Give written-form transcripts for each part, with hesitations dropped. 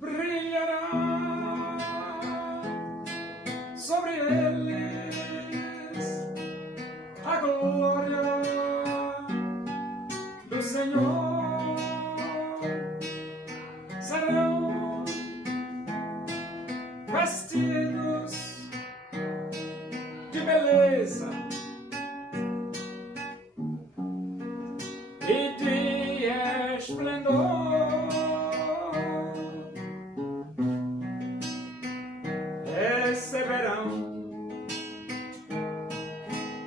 brilhará sobre eles a glória do Senhor. Serão vestidos de beleza e de esplendor. Receberão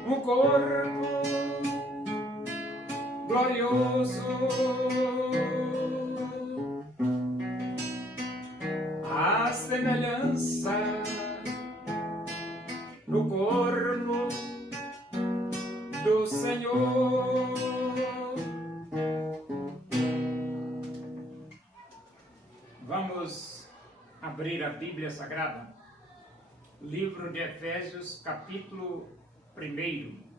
um corpo glorioso, a semelhança do corpo do Senhor. Vamos abrir a Bíblia Sagrada, livro de Efésios, capítulo 1.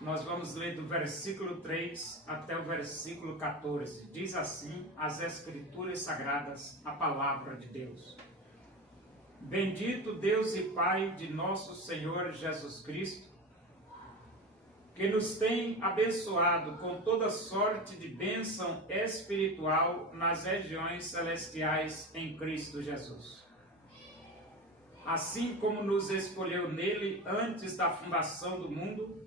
Nós vamos ler do versículo 3 até o versículo 14. Diz assim as Escrituras Sagradas, a palavra de Deus. Bendito Deus e Pai de nosso Senhor Jesus Cristo, que nos tem abençoado com toda sorte de bênção espiritual nas regiões celestiais em Cristo Jesus. Assim como nos escolheu nele antes da fundação do mundo,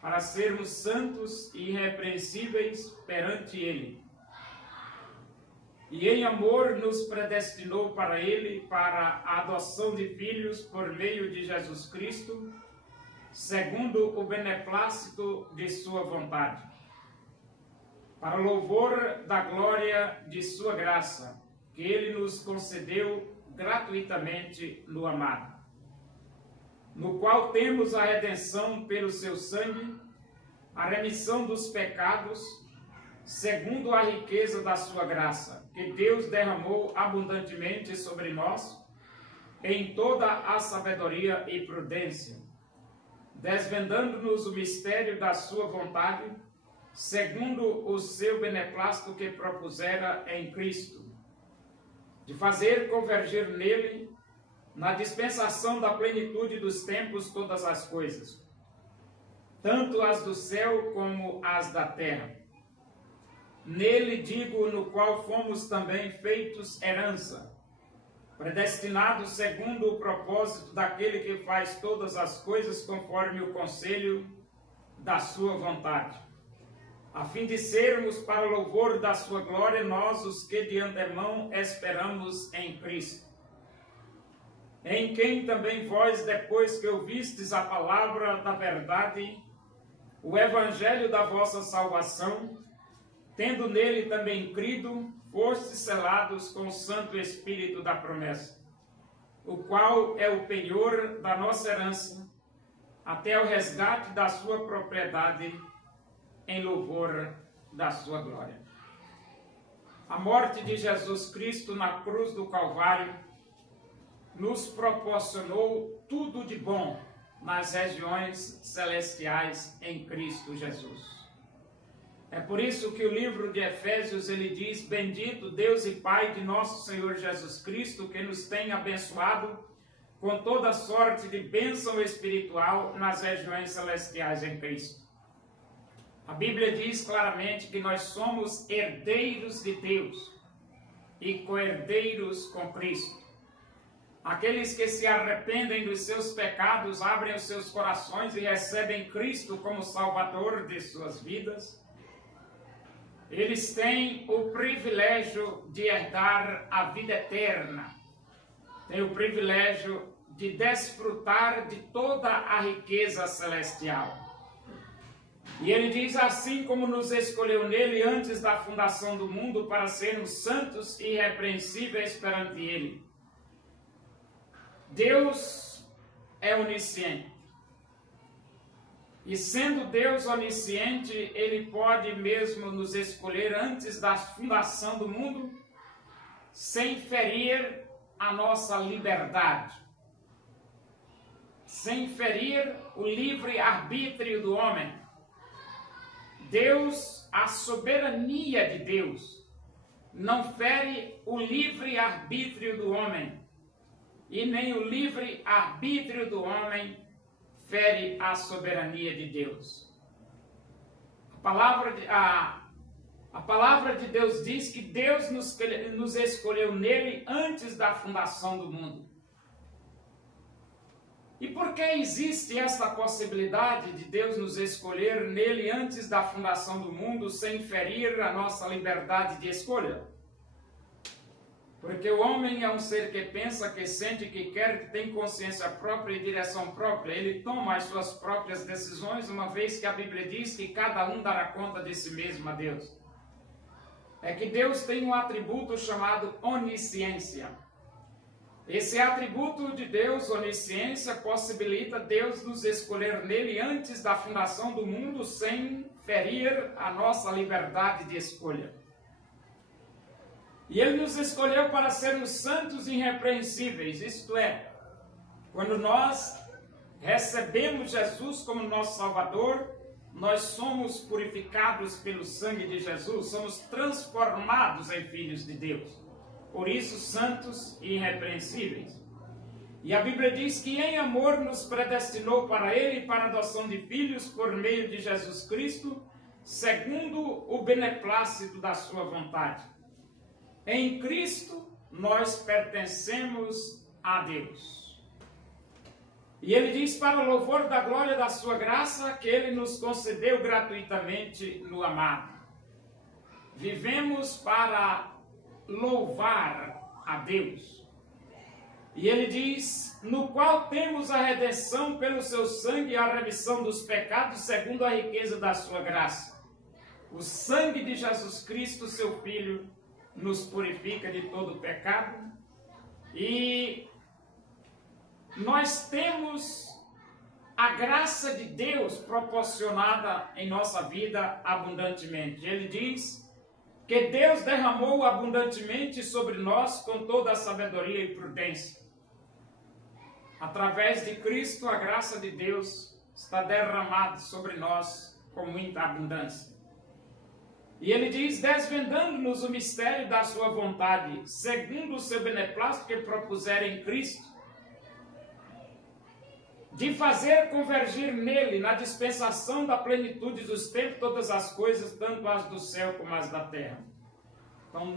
para sermos santos e irrepreensíveis perante ele. E em amor nos predestinou para ele, para a adoção de filhos por meio de Jesus Cristo, segundo o beneplácito de sua vontade, para louvor da glória de sua graça, que ele nos concedeu gratuitamente no amado, no qual temos a redenção pelo seu sangue, a remissão dos pecados, segundo a riqueza da sua graça, que Deus derramou abundantemente sobre nós, em toda a sabedoria e prudência, desvendando-nos o mistério da sua vontade, segundo o seu beneplácito que propusera em Cristo, de fazer convergir nele, na dispensação da plenitude dos tempos, todas as coisas, tanto as do céu como as da terra. Nele, digo, no qual fomos também feitos herança, predestinados segundo o propósito daquele que faz todas as coisas conforme o conselho da sua vontade, a fim de sermos para o louvor da sua glória, nós os que de antemão esperamos em Cristo, em quem também vós, depois que ouvistes a palavra da verdade, o evangelho da vossa salvação, tendo nele também crido, fostes selados com o Santo Espírito da promessa, o qual é o penhor da nossa herança, até o resgate da sua propriedade, em louvor da sua glória. A morte de Jesus Cristo na cruz do Calvário nos proporcionou tudo de bom nas regiões celestiais em Cristo Jesus. É por isso que o livro de Efésios ele diz: bendito Deus e Pai de nosso Senhor Jesus Cristo, que nos tem abençoado com toda sorte de bênção espiritual nas regiões celestiais em Cristo. A Bíblia diz claramente que nós somos herdeiros de Deus e co-herdeiros com Cristo. Aqueles que se arrependem dos seus pecados, abrem os seus corações e recebem Cristo como Salvador de suas vidas, eles têm o privilégio de herdar a vida eterna, têm o privilégio de desfrutar de toda a riqueza celestial. E ele diz: assim como nos escolheu nele antes da fundação do mundo para sermos santos e irrepreensíveis perante ele. Deus é onisciente. E sendo Deus onisciente, ele pode mesmo nos escolher antes da fundação do mundo, sem ferir a nossa liberdade, sem ferir o livre-arbítrio do homem. Deus, a soberania de Deus, não fere o livre-arbítrio do homem, e nem o livre-arbítrio do homem fere a soberania de Deus. A palavra de Deus diz que Deus nos escolheu nele antes da fundação do mundo. E por que existe essa possibilidade de Deus nos escolher nele antes da fundação do mundo, sem ferir a nossa liberdade de escolha? Porque o homem é um ser que pensa, que sente, que quer, que tem consciência própria e direção própria. Ele toma as suas próprias decisões, uma vez que a Bíblia diz que cada um dará conta de si mesmo a Deus. É que Deus tem um atributo chamado onisciência. Esse atributo de Deus, onisciência, possibilita Deus nos escolher nele antes da fundação do mundo, sem ferir a nossa liberdade de escolha. E Ele nos escolheu para sermos santos e irrepreensíveis, isto é, quando nós recebemos Jesus como nosso Salvador, nós somos purificados pelo sangue de Jesus, somos transformados em filhos de Deus. Por isso, santos e irrepreensíveis. E a Bíblia diz que em amor nos predestinou para Ele e para a adoção de filhos por meio de Jesus Cristo, segundo o beneplácito da sua vontade. Em Cristo nós pertencemos a Deus. E Ele diz, para o louvor da glória da sua graça, que Ele nos concedeu gratuitamente no amado. Vivemos para louvar a Deus. E Ele diz, no qual temos a redenção pelo seu sangue e a remissão dos pecados, segundo a riqueza da sua graça. O sangue de Jesus Cristo, seu Filho, nos purifica de todo pecado, e nós temos a graça de Deus proporcionada em nossa vida abundantemente. Ele diz que Deus derramou abundantemente sobre nós com toda a sabedoria e prudência. Através de Cristo, a graça de Deus está derramada sobre nós com muita abundância. E Ele diz, desvendando-nos o mistério da sua vontade, segundo o seu beneplácito que propuser em Cristo, de fazer convergir nele, na dispensação da plenitude dos tempos, todas as coisas, tanto as do céu como as da terra. Então,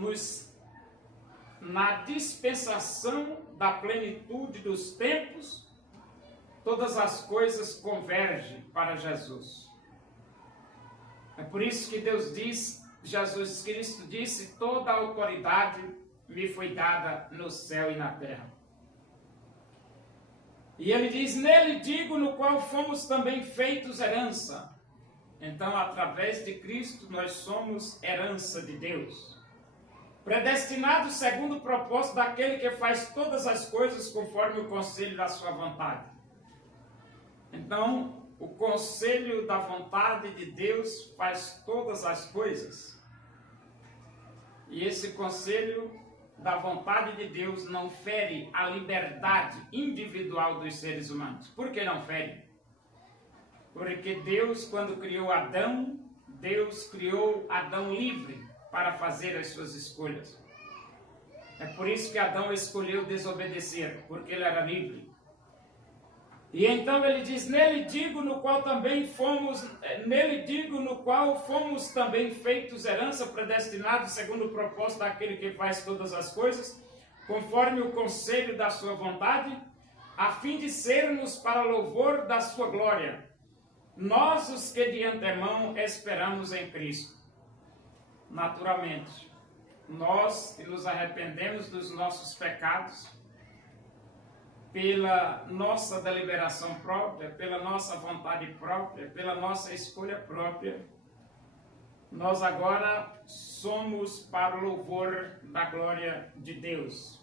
na dispensação da plenitude dos tempos, todas as coisas convergem para Jesus. É por isso que Deus diz, Jesus Cristo disse, toda a autoridade me foi dada no céu e na terra. E Ele diz, nele digo, no qual fomos também feitos herança. Então, através de Cristo, nós somos herança de Deus. Predestinados segundo o propósito daquele que faz todas as coisas conforme o conselho da sua vontade. Então, o conselho da vontade de Deus faz todas as coisas. E esse conselho da vontade de Deus não fere a liberdade individual dos seres humanos. Por que não fere? Porque Deus, quando criou Adão, Deus criou Adão livre para fazer as suas escolhas. É por isso que Adão escolheu desobedecer, porque ele era livre. E então ele diz, nele digo, no qual fomos também feitos herança, predestinados segundo o propósito daquele que faz todas as coisas, conforme o conselho da sua vontade, a fim de sermos para louvor da sua glória, nós os que de antemão esperamos em Cristo. Naturalmente, nós que nos arrependemos dos nossos pecados, pela nossa deliberação própria, pela nossa vontade própria, pela nossa escolha própria, nós agora somos para o louvor da glória de Deus.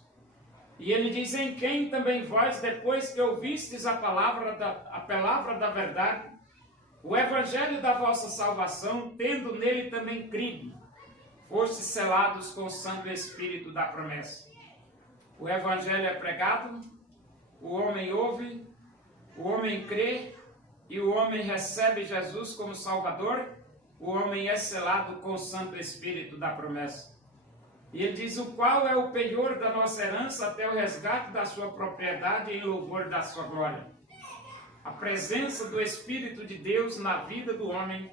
E Ele diz, em quem também vós, depois que ouvistes a palavra da verdade, o evangelho da vossa salvação, tendo nele também crido, fostes selados com o Santo Espírito da promessa. O evangelho é pregado, o homem ouve, o homem crê e o homem recebe Jesus como Salvador. o homem é selado com o Santo Espírito da promessa. E ele diz: o qual é o penhor da nossa herança até o resgate da sua propriedade em louvor da sua glória. A presença do Espírito de Deus na vida do homem,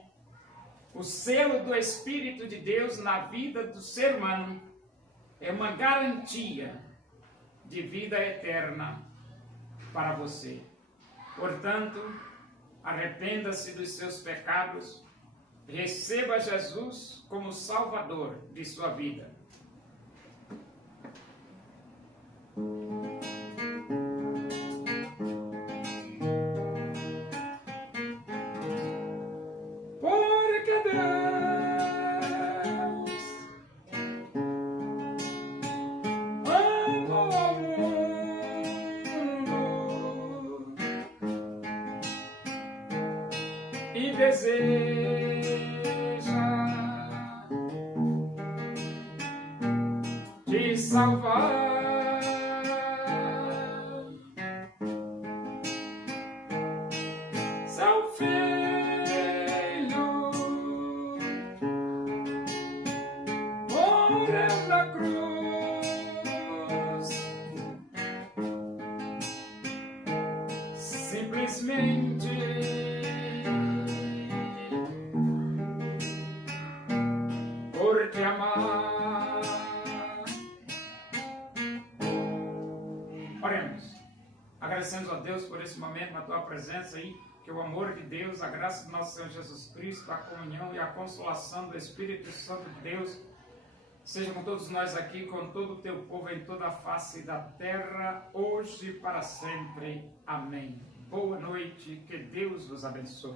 o selo do Espírito de Deus na vida do ser humano, é uma garantia de vida eterna para você. Portanto, arrependa-se dos seus pecados, receba Jesus como Salvador de sua vida. Porque Deus amou ao mundo e deseja te salvar. Seu Filho morreu na cruz, simplesmente por te amar. Oremos. Agradecemos a Deus por esse momento, na tua presença aí, que o amor de Deus, a graça do nosso Senhor Jesus Cristo, a comunhão e a consolação do Espírito Santo de Deus seja com todos nós aqui, com todo o teu povo em toda a face da terra, hoje e para sempre. Amém. Boa noite, que Deus vos abençoe.